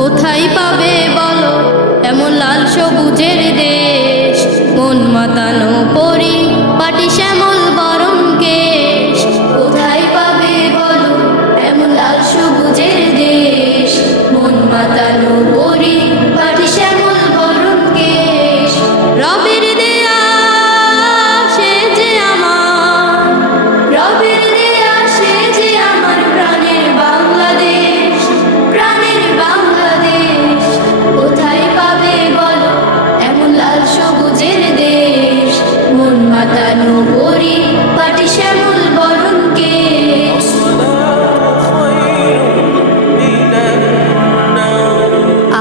কোথায় পাবে বলো এমন লাল সবুজের দেশ, মন মাতানো পরি পাটি শ্যামল বরণ কেশ। কোথায় পাবে বলো এমন লাল সবুজের দেশ, মন মাতানো পরি পাটি শ্যামল বরণ কেশ। রবের দেয়া সে যে আমার, রবের দেয়া সে যে আমার প্রাণের বাংলাদেশ, প্রাণের বাংলাদেশ। কোথায় পাবে বলো এমন লাল সবুজের দেশ, মন মাতানো পরি পাটি শ্যামল বরণ কেশ।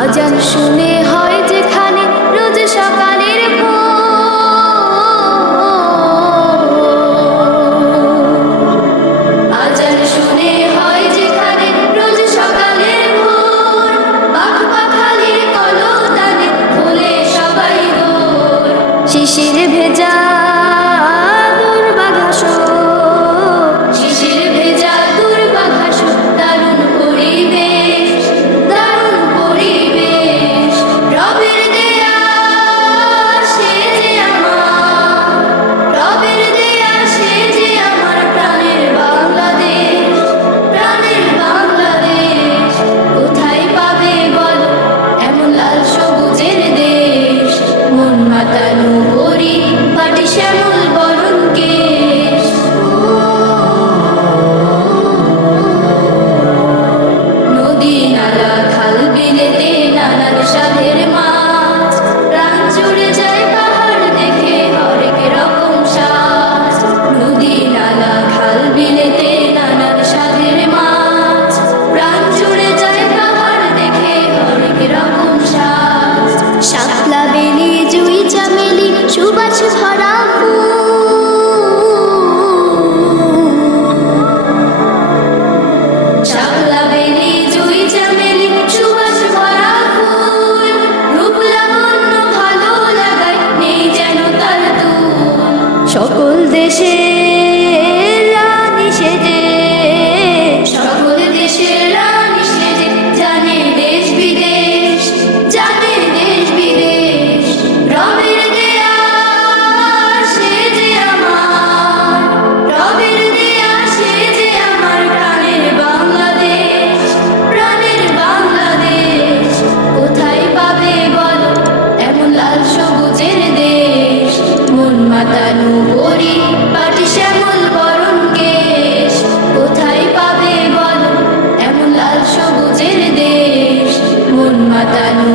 আজান শুনে হয় যেখানে রোজ সকালের ভোর, আজান শুনে হয় যেখানে রোজ সকালের ভোর, পাখ পাখালির কলতানে খোলে সবাই দোর। শিশির ভেজা দুর্বাঘাস, শিশির ভেজা দুর্বাঘাস, দারুণ পরিবেশ, দারুণ পরিবেশ। রবের দেয়া সে যে আমার, রবের দেয়া সে যে আমার প্রাণের বাংলাদেশ, প্রাণের বাংলাদেশ। কোথায় পাবে বলো এমন লাল সবুজের দেশ, মন মাতানো পরি পাটি শ্যামল বরণ কেশ। নদী নালা খাল বিলেতে নানান স্বাদের মাছ, প্রাণ জুড়ে যায় পাহাড় দেখে হরেক রকম সাজ। নদী নালা খাল বিলেতে নানান স্বাদের মাছ, প্রাণ জুড়ে যায় পাহাড় দেখে হরেক রকম সাজ। শাপলা বেলি জুই চামেলি সুবাস ভরা ফুল, শাপলা বেলি জুই চামেলি সুবাস ভরা ফুল। রূপ লাবণ্য ভালো লাগায় নেই যেন তার তুল, সকল দেশের রানী সেজে, সকল দেশের রানী সেজে জানে দেশ বিদেশ, জানে দেশ বিদেশ। রবের দেয়া সে যে আমার, রবের দেয়া সে যে আমার প্রাণের বাংলাদেশ, প্রাণের বাংলাদেশ। কোথায় পাবে বলো এমন লাল সবুজের দেশ, মন মাতানো পরি পাটি শ্যামল বরণ কেশ। কোথায় পাবে বলো এমন লাল সবুজের দেশ, মন মাতানো